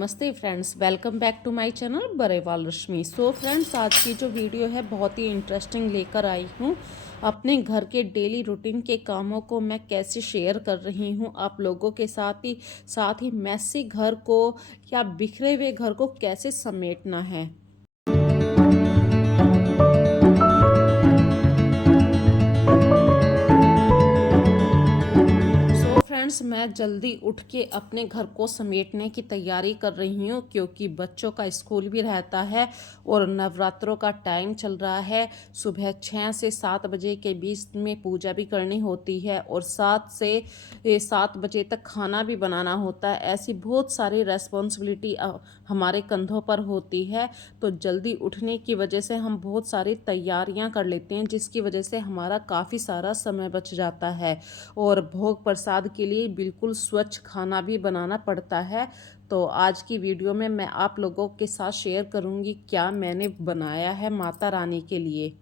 नमस्ते friends, welcome back to my channel Barewal Rashmi. So friends, आज की जो वीडियो है बहुत ही इंटरेस्टिंग लेकर आई हूँ। अपने घर के डेली रूटीन के कामों को मैं कैसे शेयर कर रही हूँ आप लोगों के साथ ही मैसी घर को या बिखरे हुए घर को कैसे समेटना है। सो फ्रेंड्स, मैं जल्दी उठ के अपने घर को समेटने की तैयारी कर रही हूँ क्योंकि बच्चों का स्कूल भी रहता है और नवरात्रों का टाइम चल रहा है। सुबह 6 से 7 बजे के बीच में पूजा भी करनी होती है और 7 से 7 बजे तक खाना भी बनाना होता है। ऐसी बहुत सारी रेस्पॉन्सिबिलिटी हमारे कंधों पर होती है। तो जल्दी उठने की वजह से हम बहुत सारी तैयारियां कर लेते हैं, जिसकी वजह से हमारा काफ़ी सारा समय बच जाता है और भोग प्रसाद के लिए बिल्कुल स्वच्छ खाना भी बनाना पड़ता है। तो आज की वीडियो में मैं आप लोगों के साथ शेयर करूंगी क्या मैंने बनाया है माता रानी के लिए।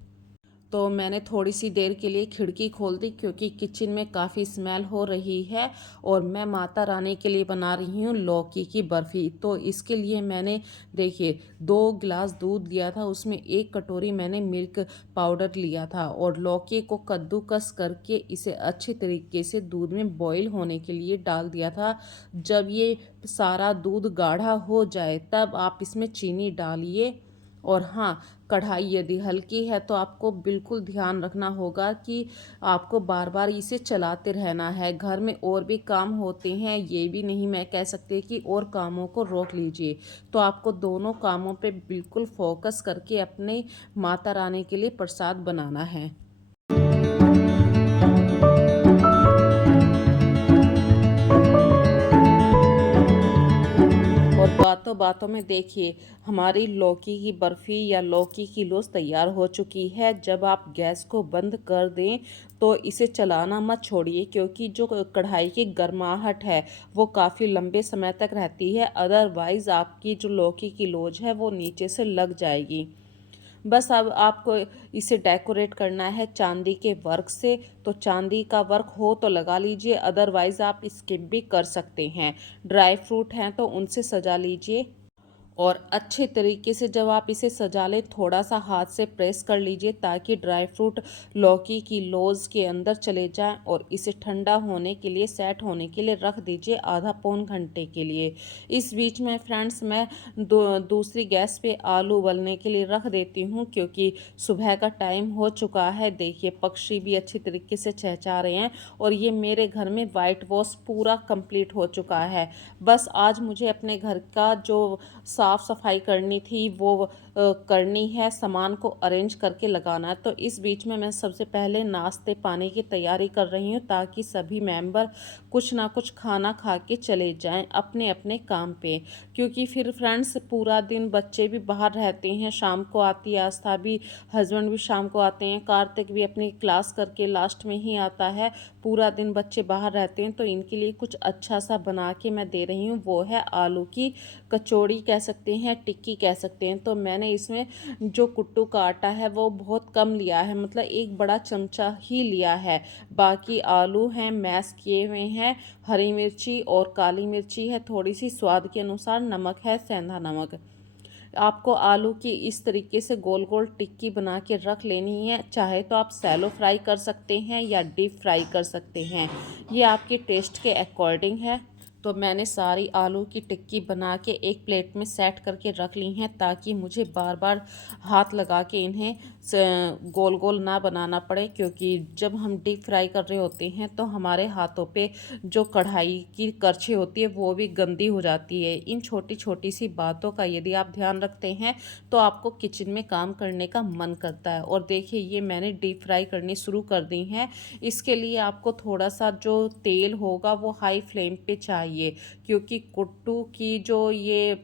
तो मैंने थोड़ी सी देर के लिए खिड़की खोल दी क्योंकि किचन में काफ़ी स्मेल हो रही है और मैं माता रानी के लिए बना रही हूँ लौकी की बर्फ़ी। तो इसके लिए मैंने देखिए 2 गिलास दूध लिया था, उसमें 1 कटोरी मैंने मिल्क पाउडर लिया था और लौकी को कद्दूकस करके इसे अच्छे तरीके से दूध में बॉईल होने के लिए डाल दिया था। जब ये सारा दूध गाढ़ा हो जाए तब आप इसमें चीनी डालिए। और हाँ, कढ़ाई यदि हल्की है तो आपको बिल्कुल ध्यान रखना होगा कि आपको बार बार इसे चलाते रहना है। घर में और भी काम होते हैं, ये भी नहीं मैं कह सकती कि और कामों को रोक लीजिए। तो आपको दोनों कामों पे बिल्कुल फोकस करके अपने माता रानी के लिए प्रसाद बनाना है। और बातों बातों में देखिए हमारी लौकी की बर्फ़ी या लौकी की लोज तैयार हो चुकी है। जब आप गैस को बंद कर दें तो इसे चलाना मत छोड़िए क्योंकि जो कढ़ाई की गर्माहट है वो काफ़ी लंबे समय तक रहती है, अदरवाइज़ आपकी जो लौकी की लोज है वो नीचे से लग जाएगी। बस अब आपको इसे डेकोरेट करना है चांदी के वर्क से। तो चांदी का वर्क हो तो लगा लीजिए, अदरवाइज़ आप स्किप भी कर सकते हैं। ड्राई फ्रूट हैं तो उनसे सजा लीजिए और अच्छे तरीके से जब आप इसे सजा लें थोड़ा सा हाथ से प्रेस कर लीजिए ताकि ड्राई फ्रूट लौकी की लोज के अंदर चले जाएं और इसे ठंडा होने के लिए सेट होने के लिए रख दीजिए आधा पौन घंटे के लिए। इस बीच में फ्रेंड्स मैं दूसरी गैस पे आलू उबलने के लिए रख देती हूँ क्योंकि सुबह का टाइम हो चुका है। देखिए पक्षी भी अच्छी तरीके से चहचहा रहे हैं और ये मेरे घर में वाइट वॉश पूरा कंप्लीट हो चुका है। बस आज मुझे अपने घर का जो साफ़ सफाई करनी थी वो करनी है, सामान को अरेंज करके लगाना है। तो इस बीच में मैं सबसे पहले नाश्ते पानी की तैयारी कर रही हूँ ताकि सभी मेंबर कुछ ना कुछ खाना खा के चले जाएं अपने अपने काम पे। क्योंकि फिर फ्रेंड्स पूरा दिन बच्चे भी बाहर रहते हैं, शाम को आती है आस्था भी, हस्बैंड भी शाम को आते हैं, कार्तिक भी अपनी क्लास करके लास्ट में ही आता है। पूरा दिन बच्चे बाहर रहते हैं तो इनके लिए कुछ अच्छा सा बना के मैं दे रही हूँ, वो है आलू की कचौड़ी कह सकते हैं, टिक्की कह सकते हैं। तो मैंने इसमें जो कुट्टू का आटा है वो बहुत कम लिया है, मतलब 1 बड़ा चमचा ही लिया है। बाकी आलू हैं मैश किए हुए हैं, हरी मिर्ची और काली मिर्ची है, थोड़ी सी स्वाद के अनुसार नमक है, सेंधा नमक। आपको आलू की इस तरीके से गोल गोल टिक्की बना के रख लेनी है। चाहे तो आप सैलो फ्राई कर सकते हैं या डीप फ्राई कर सकते हैं, ये आपके टेस्ट के अकॉर्डिंग है। तो मैंने सारी आलू की टिक्की बना के एक प्लेट में सेट करके रख ली हैं ताकि मुझे बार बार हाथ लगा के इन्हें गोल गोल ना बनाना पड़े, क्योंकि जब हम डीप फ्राई कर रहे होते हैं तो हमारे हाथों पे जो कढ़ाई की करछी होती है वो भी गंदी हो जाती है। इन छोटी छोटी सी बातों का यदि आप ध्यान रखते हैं तो आपको किचन में काम करने का मन करता है। और देखिए ये मैंने डीप फ्राई करनी शुरू कर दी हैं। इसके लिए आपको थोड़ा सा जो तेल होगा वो हाई फ्लेम पे चाहिए क्योंकि कुट्टू की जो ये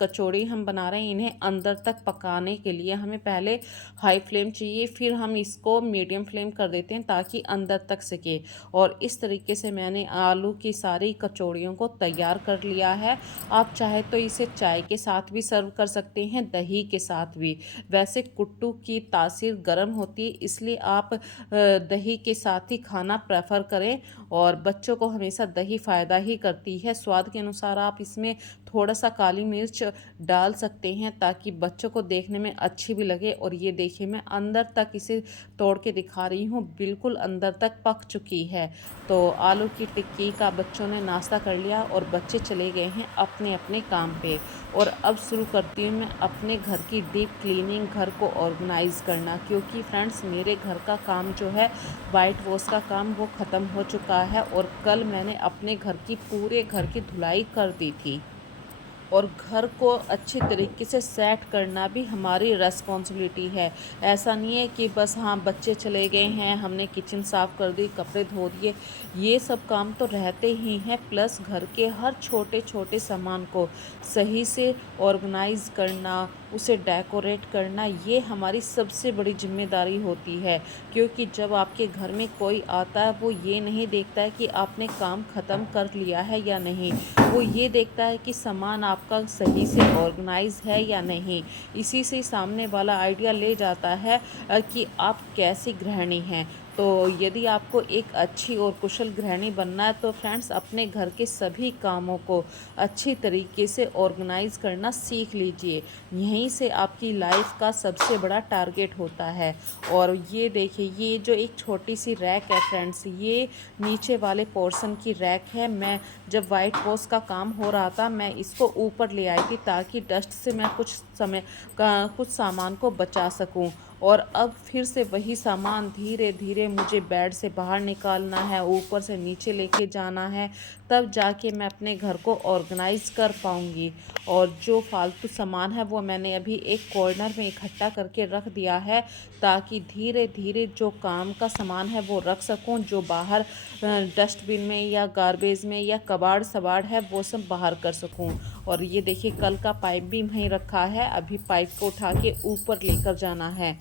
कचौड़ी हम बना रहे हैं इन्हें अंदर तक पकाने के लिए हमें पहले हाई फ्लेम चाहिए, फिर हम इसको मीडियम फ्लेम कर देते हैं ताकि अंदर तक सिके। और इस तरीके से मैंने आलू की सारी कचौड़ियों को तैयार कर लिया है। आप चाहे तो इसे चाय के साथ भी सर्व कर सकते हैं, दही के साथ भी। वैसे कुट्टू की तासीर गर्म होती है, इसलिए आप दही के साथ ही खाना प्रेफर करें। और बच्चों को हमेशा दही फ़ायदा ही करती है। स्वाद के अनुसार आप इसमें थोड़ा सा काली मिर्च डाल सकते हैं ताकि बच्चों को देखने में अच्छी भी लगे। और ये देखिए मैं अंदर तक इसे तोड़ के दिखा रही हूँ, बिल्कुल अंदर तक पक चुकी है। तो आलू की टिक्की का बच्चों ने नाश्ता कर लिया और बच्चे चले गए हैं अपने अपने काम पे। और अब शुरू करती हूँ मैं अपने घर की डीप क्लीनिंग, घर को ऑर्गेनाइज़ करना, क्योंकि फ्रेंड्स मेरे घर का काम जो है वाइट वॉश का काम वो ख़त्म हो चुका है। और कल मैंने अपने घर की पूरे घर की धुलाई कर दी थी। और घर को अच्छी तरीके से सेट करना भी हमारी रिस्पॉन्सिबिलिटी है। ऐसा नहीं है कि बस हाँ बच्चे चले गए हैं हमने किचन साफ़ कर दी, कपड़े धो दिए, ये सब काम तो रहते ही हैं। प्लस घर के हर छोटे छोटे सामान को सही से ऑर्गेनाइज़ करना, उसे डेकोरेट करना, ये हमारी सबसे बड़ी जिम्मेदारी होती है। क्योंकि जब आपके घर में कोई आता है वो ये नहीं देखता है कि आपने काम ख़त्म कर लिया है या नहीं, वो ये देखता है कि सामान आपका सही से ऑर्गेनाइज है या नहीं। इसी से सामने वाला आइडिया ले जाता है कि आप कैसी गृहिणी हैं। तो यदि आपको एक अच्छी और कुशल गृहिणी बनना है तो फ्रेंड्स अपने घर के सभी कामों को अच्छी तरीके से ऑर्गेनाइज करना सीख लीजिए। यहीं से आपकी लाइफ का सबसे बड़ा टारगेट होता है। और ये देखिए ये जो एक छोटी सी रैक है फ्रेंड्स, ये नीचे वाले पोर्शन की रैक है। मैं जब वाइट वॉश का काम हो रहा था मैं इसको ऊपर ले आई थी ताकि डस्ट से मैं कुछ सामान को बचा सकूं। और अब फिर से वही सामान धीरे धीरे मुझे बेड से बाहर निकालना है, ऊपर से नीचे लेके जाना है, तब जाके मैं अपने घर को ऑर्गेनाइज़ कर पाऊँगी। और जो फालतू सामान है वो मैंने अभी एक कॉर्नर में इकट्ठा करके रख दिया है ताकि धीरे धीरे जो काम का सामान है वो रख सकूं, जो बाहर डस्टबिन में या गार्बेज में या कबाड़ सबाड़ है वो सब बाहर कर सकूं। और ये देखिए कल का पाइप भी वहीं रखा है, अभी पाइप को उठा के ऊपर लेकर जाना है।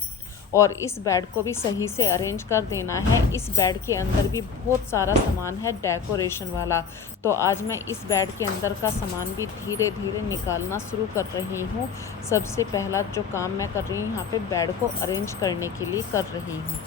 और इस बेड को भी सही से अरेंज कर देना है। इस बेड के अंदर भी बहुत सारा सामान है डेकोरेशन वाला, तो आज मैं इस बेड के अंदर का सामान भी धीरे धीरे निकालना शुरू कर रही हूँ। सबसे पहला जो काम मैं कर रही हूँ यहाँ पे बेड को अरेंज करने के लिए कर रही हूँ।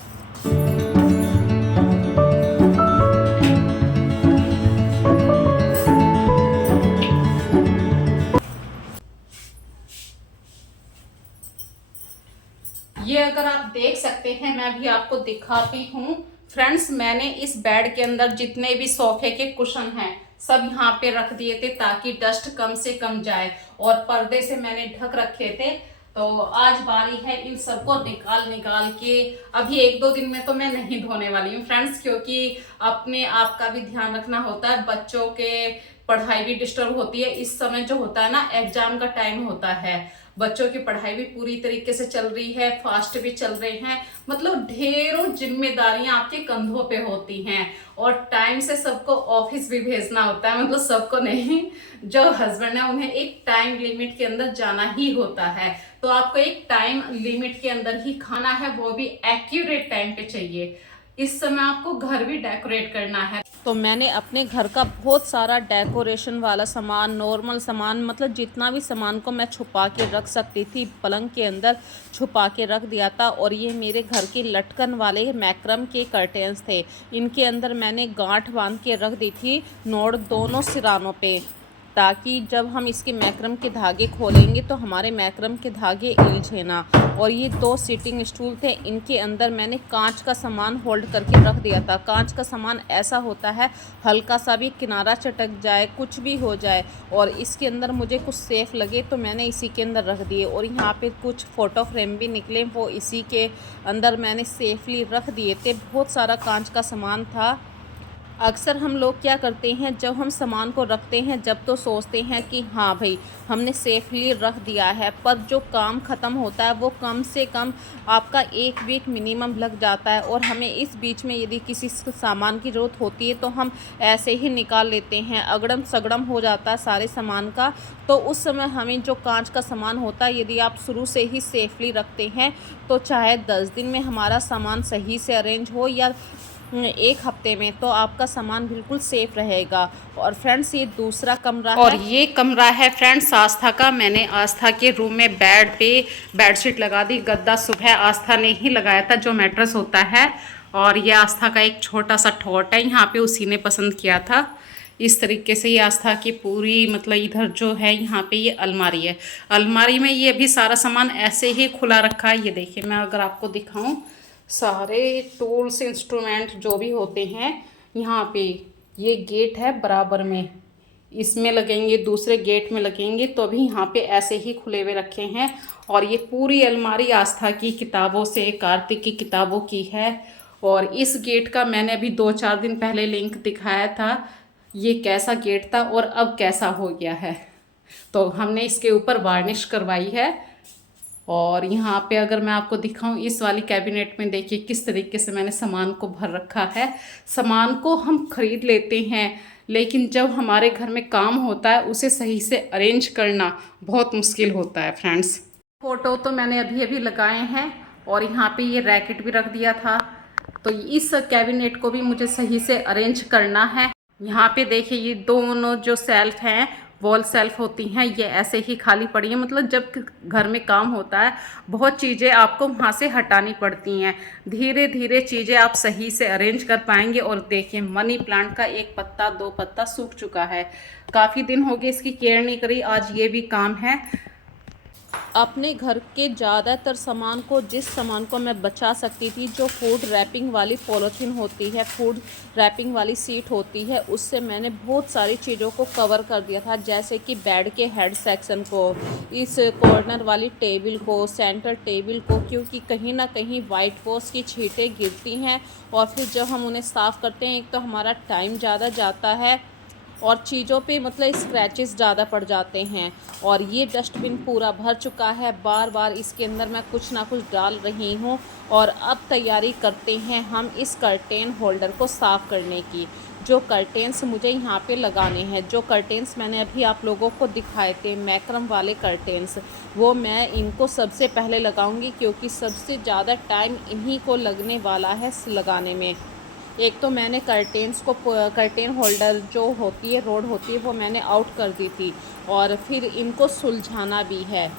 ये अगर आप देख सकते हैं मैं भी आपको दिखाती हूँ फ्रेंड्स, मैंने इस बेड के अंदर जितने भी सोफे के कुशन हैं सब यहाँ पे रख दिए थे ताकि डस्ट कम से कम जाए। और पर्दे से मैंने ढक रखे थे। तो आज बारी है इन सबको निकाल निकाल के। अभी एक दो दिन में तो मैं नहीं धोने वाली हूँ फ्रेंड्स, क्योंकि अपने आप का भी ध्यान रखना होता है, बच्चों के पढ़ाई भी डिस्टर्ब होती है। इस समय जो होता है ना एग्जाम का टाइम होता है, बच्चों की पढ़ाई भी पूरी तरीके से चल रही है, फास्ट भी चल रहे हैं, मतलब ढेरों जिम्मेदारियां आपके कंधों पे होती हैं। और टाइम से सबको ऑफिस भी भेजना होता है, मतलब सबको नहीं, जो हस्बैंड है उन्हें एक टाइम लिमिट के अंदर जाना ही होता है। तो आपको एक टाइम लिमिट के अंदर ही खाना है, वो भी एक्यूरेट टाइम पे चाहिए। इस समय आपको घर भी डेकोरेट करना है। तो मैंने अपने घर का बहुत सारा डेकोरेशन वाला सामान, नॉर्मल सामान, मतलब जितना भी सामान को मैं छुपा के रख सकती थी पलंग के अंदर छुपा के रख दिया था। और ये मेरे घर के लटकन वाले मैक्रम के कर्टेंस थे, इनके अंदर मैंने गांठ बांध के रख दी थी नोड दोनों सिरानों पे, ताकि जब हम इसके मैक्रम के धागे खोलेंगे तो हमारे मैक्रम के धागे इलझे ना। और ये दो सीटिंग स्टूल थे, इनके अंदर मैंने कांच का सामान होल्ड करके रख दिया था। कांच का सामान ऐसा होता है हल्का सा भी किनारा चटक जाए, कुछ भी हो जाए, और इसके अंदर मुझे कुछ सेफ लगे तो मैंने इसी के अंदर रख दिए। और यहाँ पे कुछ फ़ोटो फ्रेम भी निकले, वो इसी के अंदर मैंने सेफली रख दिए थे। बहुत सारा कांच का सामान था। अक्सर हम लोग क्या करते हैं, जब हम सामान को रखते हैं जब तो सोचते हैं कि हाँ भाई हमने सेफली रख दिया है, पर जो काम ख़त्म होता है वो कम से कम आपका 1 वीक मिनिमम लग जाता है। और हमें इस बीच में यदि किसी सामान की ज़रूरत होती है तो हम ऐसे ही निकाल लेते हैं, अगड़म सगड़म हो जाता है सारे सामान का। तो उस समय हमें जो कांच का सामान होता है, यदि आप शुरू से ही सेफली रखते हैं तो चाहे 10 दिन में हमारा सामान सही से अरेंज हो या 1 हफ्ते में, तो आपका सामान बिल्कुल सेफ रहेगा। और फ्रेंड्स ये दूसरा कमरा है, और ये कमरा है फ्रेंड्स आस्था का। मैंने आस्था के रूम में बेड पे बेडशीट लगा दी। गद्दा सुबह आस्था ने ही लगाया था, जो मैट्रेस होता है। और ये आस्था का एक छोटा सा ठोट है, यहाँ पे उसी ने पसंद किया था। इस तरीके से ये आस्था की पूरी मतलब इधर जो है यहाँ पे ये अलमारी है। अलमारी में ये अभी सारा सामान ऐसे ही खुला रखा है। ये देखिए, मैं अगर आपको दिखाऊं, सारे टूल्स इंस्ट्रूमेंट जो भी होते हैं यहाँ पे, ये गेट है बराबर में, इसमें लगेंगे, दूसरे गेट में लगेंगे, तो अभी यहाँ पे ऐसे ही खुले हुए रखे हैं। और ये पूरी अलमारी आस्था की किताबों से, कार्तिक की किताबों की है। और इस गेट का मैंने अभी 2-4 दिन पहले लिंक दिखाया था, ये कैसा गेट था और अब कैसा हो गया है। तो हमने इसके ऊपर वार्निश करवाई है। और यहाँ पे अगर मैं आपको दिखाऊं, इस वाली कैबिनेट में देखिए किस तरीके से मैंने सामान को भर रखा है। सामान को हम खरीद लेते हैं, लेकिन जब हमारे घर में काम होता है उसे सही से अरेंज करना बहुत मुश्किल होता है फ्रेंड्स। फोटो तो मैंने अभी अभी लगाए हैं और यहाँ पे ये रैकेट भी रख दिया था। तो इस कैबिनेट को भी मुझे सही से अरेंज करना है। यहाँ पे देखिए, ये दोनों जो सेल्फ हैं, वॉल सेल्फ होती हैं, ये ऐसे ही खाली पड़ी हैं। मतलब जब घर में काम होता है बहुत चीज़ें आपको वहाँ से हटानी पड़ती हैं। धीरे धीरे चीज़ें आप सही से अरेंज कर पाएंगे। और देखिए, मनी प्लांट का 1 पत्ता 2 पत्ता सूख चुका है। काफ़ी दिन हो गए इसकी केयर नहीं करी, आज ये भी काम है। अपने घर के ज़्यादातर सामान को, जिस सामान को मैं बचा सकती थी, जो फूड रैपिंग वाली पॉलीथीन होती है, फूड रैपिंग वाली सीट होती है, उससे मैंने बहुत सारी चीज़ों को कवर कर दिया था। जैसे कि बेड के हेड सेक्शन को, इस कॉर्नर वाली टेबल को, सेंटर टेबल को, क्योंकि कहीं ना कहीं वाइट वॉश की छींटें गिरती हैं और फिर जब हम उन्हें साफ़ करते हैं, एक तो हमारा टाइम ज़्यादा जाता है और चीज़ों पे मतलब स्क्रैचेस ज़्यादा पड़ जाते हैं। और ये डस्टबिन पूरा भर चुका है, बार बार इसके अंदर मैं कुछ ना कुछ डाल रही हूँ। और अब तैयारी करते हैं हम इस कर्टेन होल्डर को साफ़ करने की। जो कर्टेन्स मुझे यहाँ पे लगाने हैं, जो कर्टेन्स मैंने अभी आप लोगों को दिखाए थे, मैक्रम वाले कर्टेन्स, वो मैं इनको सबसे पहले लगाऊंगी, क्योंकि सबसे ज़्यादा टाइम इन्हीं को लगने वाला है लगाने में। एक तो मैंने कर्टेन्स को, कर्टेन होल्डर जो होती है, रोड होती है, वो मैंने आउट कर दी थी। और फिर इनको सुलझाना भी है।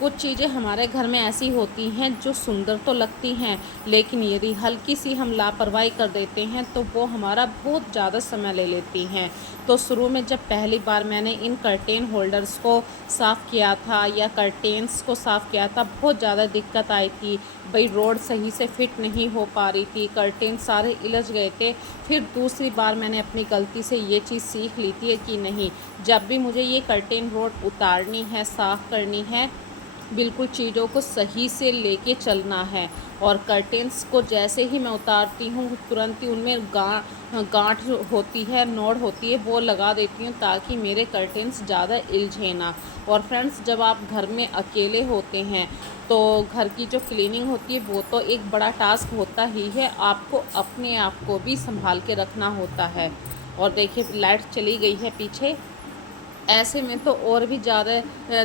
कुछ चीज़ें हमारे घर में ऐसी होती हैं जो सुंदर तो लगती हैं, लेकिन यदि हल्की सी हम लापरवाही कर देते हैं तो वो हमारा बहुत ज़्यादा समय ले लेती हैं। तो शुरू में जब पहली बार मैंने इन कर्टेन होल्डर्स को साफ़ किया था या कर्टेन्स को साफ़ किया था, बहुत ज़्यादा दिक्कत आई थी। भाई रोड सही से फिट नहीं हो पा रही थी, कर्टेन सारे इलझ गए थे। फिर दूसरी बार मैंने अपनी गलती से ये चीज़ सीख ली थी कि नहीं, जब भी मुझे ये कर्टेन रोड उतारनी है, साफ़ करनी है, बिल्कुल चीज़ों को सही से लेके चलना है। और कर्टेन्स को जैसे ही मैं उतारती हूँ तुरंत ही उनमें गांठ होती है, नोड़ होती है, वो लगा देती हूँ ताकि मेरे कर्टेन्स ज़्यादा इलझे ना। और फ्रेंड्स, जब आप घर में अकेले होते हैं तो घर की जो क्लीनिंग होती है वो तो एक बड़ा टास्क होता ही है, आपको अपने आप को भी संभाल के रखना होता है। और देखिए, लाइट चली गई है पीछे, ऐसे में तो और भी ज़्यादा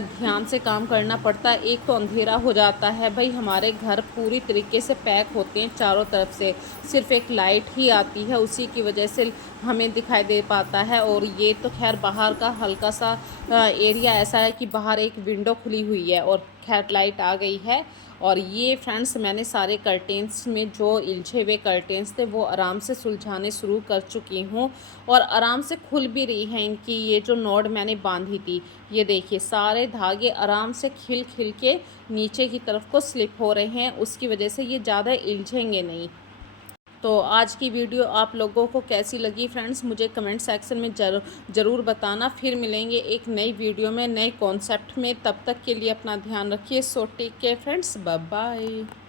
ध्यान से काम करना पड़ता है। एक तो अंधेरा हो जाता है, भाई हमारे घर पूरी तरीके से पैक होते हैं चारों तरफ से, सिर्फ एक लाइट ही आती है, उसी की वजह से हमें दिखाई दे पाता है। और ये तो खैर बाहर का हल्का सा एरिया ऐसा है कि बाहर एक विंडो खुली हुई है और खैर लाइट आ गई है। और ये फ्रेंड्स, मैंने सारे कर्टेन्स में जो इलझे हुए कर्टेन्स थे वो आराम से सुलझाने शुरू कर चुकी हूँ और आराम से खुल भी रही हैं। इनकी ये जो नॉड मैंने बांधी थी, ये देखिए सारे धागे आराम से खिल खिल के नीचे की तरफ को स्लिप हो रहे हैं, उसकी वजह से ये ज़्यादा इलझेंगे नहीं। तो आज की वीडियो आप लोगों को कैसी लगी फ्रेंड्स, मुझे कमेंट सेक्शन में ज़रूर बताना। फिर मिलेंगे एक नई वीडियो में, नए कॉन्सेप्ट में। तब तक के लिए अपना ध्यान रखिए। So take care friends, bye bye.